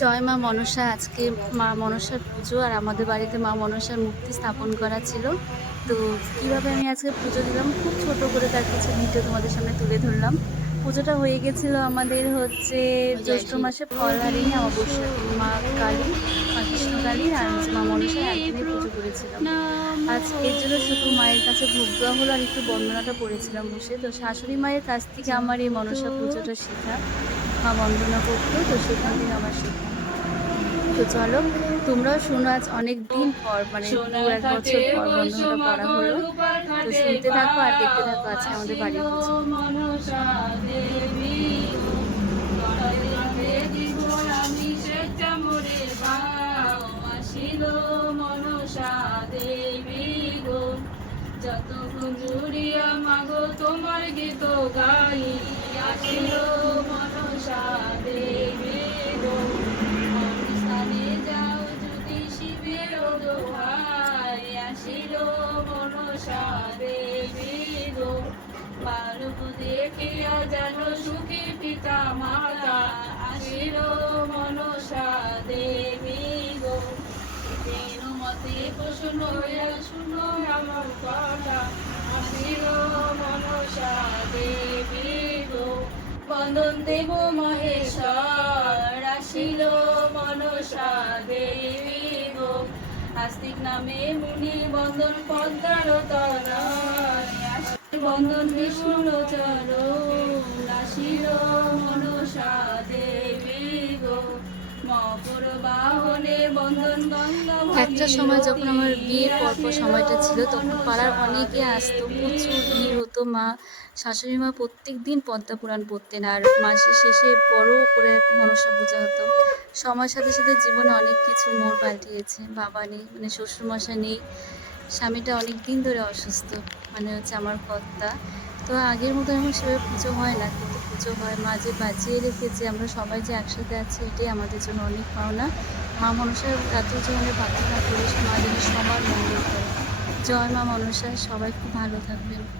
জয় মা মনসা। আজকে মা মনসার পুজো আর আমাদের বাড়িতে মা মনসার মূর্তি স্থাপন করা ছিল। তো কিভাবে আমি আজকে পুজো দিলাম খুব ছোট করে তার কিছু ভিডিও তোমাদের সামনে তুলে ধরলাম। পুজোটা হয়ে গেছিলো আমাদের জ্যৈষ্ঠ মাসে ফলহারিণী অমাবস্যার দিন। মা কালী, মা কৃষ্ণকালী আর মা মনসার একদিনই পুজো করেছিলাম। আজ এর জন্য শুধু মায়ের কাছে ভোগ দেওয়া হলো আর একটু বন্দনাটা পড়েছিলাম বসে। তো শাশুড়ি মায়ের কাছ থেকে আমার এই মনসা পুজোটা শেখা। মা বন্দনা করতো, তো সেখান থেকে আমার শেখা। তো চলো তোমরাও শোনো, আজ অনেক দিন পর মানে 2-1 বছর পর বন্দনাটা পড়া হলো। তো শুনতে থাকো আর দেখতে থাকো আজকে আমাদের বাড়ির পুজো। যতক্ষণ জুড়িয়া মাগো তোমার গীত গাই, আসিল মনসা দেবী গো। স্থানে যাও যদি শিবের দোহাই, আসিল মনসা দেবী গো। বালক দেখিয়া যেন সুখী পিতা মাতা, আসিল মনসা দেবী গো। মতে প্রসন্ন হইয়া শুনো আমার কথা, আসিল মনসা দেবী গো। বন্দন দেব মহেশ্বর, আসিল মনসা দেবী গো। আস্তিক নামে মুনি বন্দন পদ্মার তনয়, বন্দন বিষ্ণুর চরণ, আসিল মনসা দেবী গো। একটা সময় যখন আমার বিয়ের পরপর সময়টা ছিল, তখন পাড়ার অনেকে আসতো, প্রচুর ভিড় হতো। শাশুড়ি মা প্রত্যেক দিন পদ্মা পুরাণ পড়তেন আর মাসের শেষে বড় করে মনসা পূজা হতো। সময়ের সাথে সাথে জীবনে অনেক কিছু মোড় পাল্টিয়েছে। বাবা নেই, মানে শ্বশুরমশাই নেই, স্বামীটা অনেক দিন ধরে অসুস্থ, আমার কর্তা। তো আগের মতো এখন সেভাবে পুজো হয় না, কিন্তু পুজো হয়। মা যে বাঁচিয়ে রেখেছে, আমরা সবাই যে একসাথে আছি, এটাই আমাদের জন্য অনেক পাওনা। মা মনসার রাত্রে জীবনে প্রার্থনা করি মা যেন সবার মঙ্গল করে। জয় মা মনসা। সবাই খুব ভালো থাকবেন।